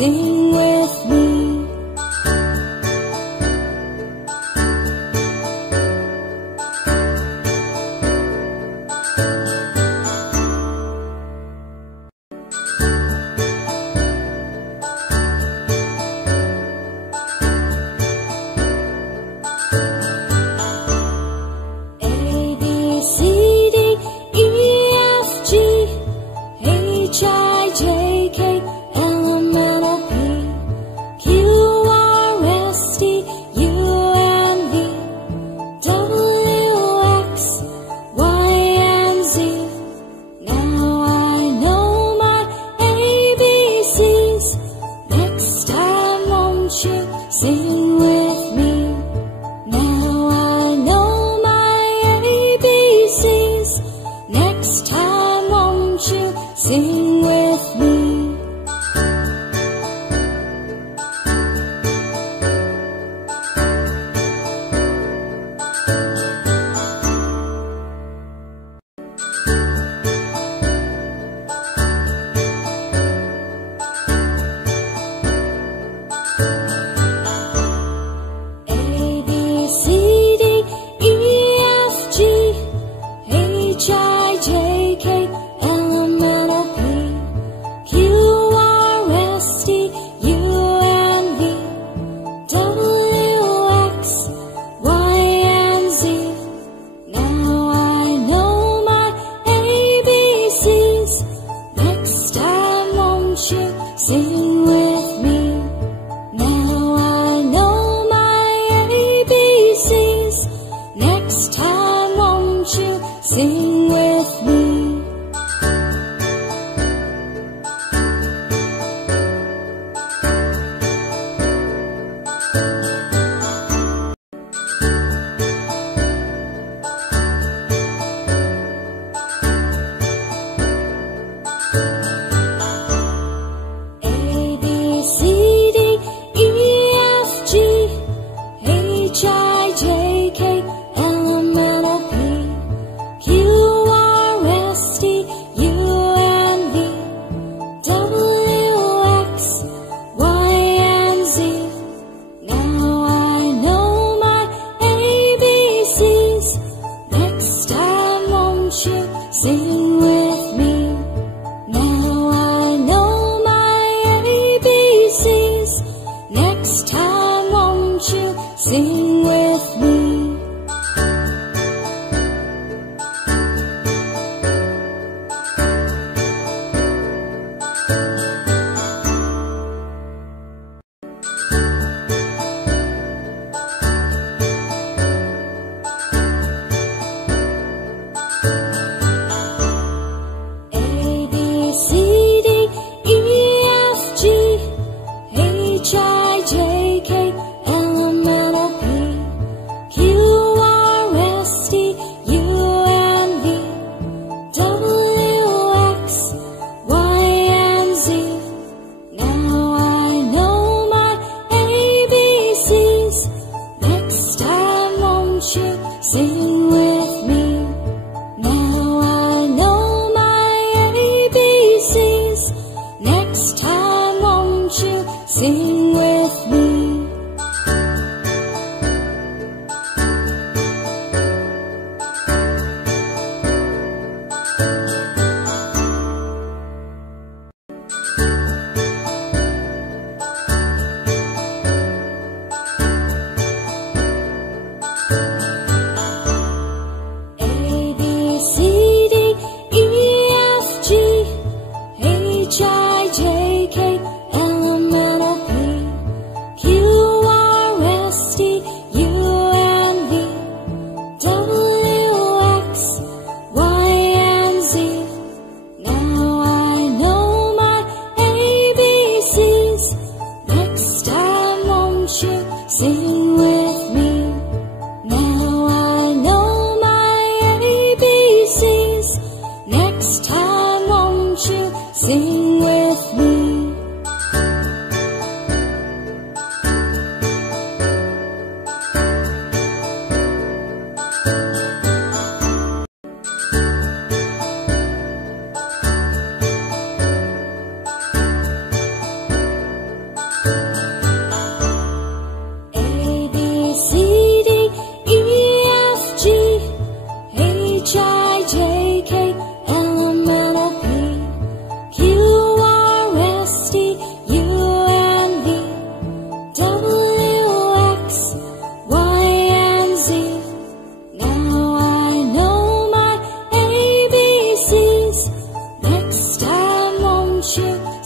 sing with me. Sing with me. Now I know my ABCs. Next time won't you sing with me? Sing with me. Now I know my ABCs. Next time won't you sing with me? Sing with me. Now I know my ABCs. Next time won't you sing with me? Sing with me. Now I know my ABCs. Next time won't you sing with me?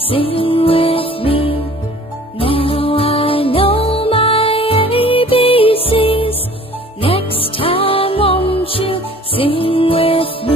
Sing with me. Now I know my ABCs. Next time won't you sing with me?